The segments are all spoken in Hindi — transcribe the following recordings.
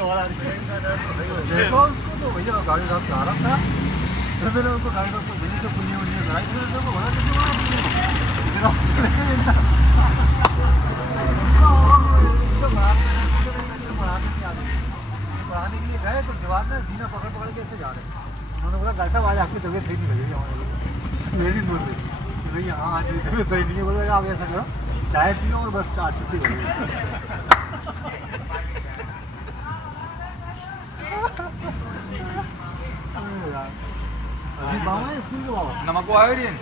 देखो उसको तो भैया गाड़ी साहब से आ रहा था, तो मैंने उनको गाड़ी साहब को भेजी तो पुलिया उलिया कराई, तो मैंने देखो बड़ा कितना बड़ा इतना चले गए ना तो बाहर पढ़ाने के लिए गए तो दीवार में जीना पकड़ पकड़ के ऐसे जा रहे हैं। उन्होंने बोला गाड़ी साहब आज आपकी तबीयत सही नहीं लगेगी हमारे लिए, लेडीज बोल रही भैया हाँ आज मेरी तबीयत सही नहीं है। बोला आप ऐसा करो चाय पियो और बस चार छुट्टी हो गई। स्कूल के बाबा नमक को आए दिन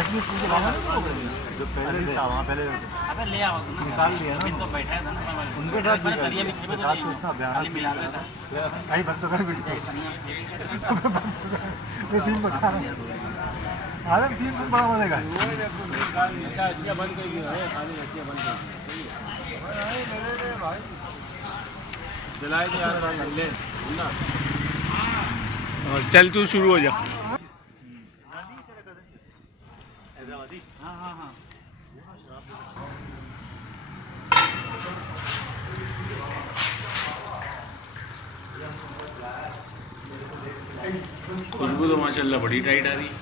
एसबी स्कूल के बाबा जो पहले थे वहाँ पहले अबे ले आओ तुम निकाल लिया ना तो बैठा है ना उनके साथ भी दरिया में छेबे तो इतना बयान मिला लेता कहीं बंद तो कर बिल्कुल ये सीन बता आलम सीन से बड़ा मजेगा अच्छा बंद कर दिया है खाली रखिए बंद कर भाई जलाए दे यार ले ना चल तू शुरू हो जा। हाँ हाँ हाँ खुशबू तो माशाल्लाह बड़ी टाइट आ रही है।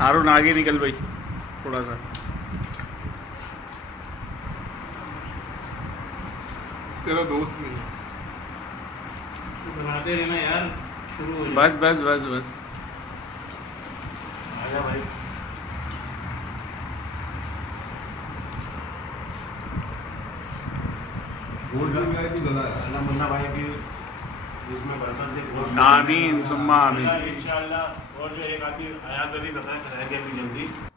हारून आगे निकल भाई थोड़ा सा। तेरा दोस्त नहीं है बनाते रहना यार शुरू हो बस बस बस बस आजा भाई मुन्ना भाई की इसमें बर्तन से आमीन सुम्मा आमीन। इंशाअल्लाह। और जो एक आदमी आयात में भी बताया कराएंगे अभी जल्दी।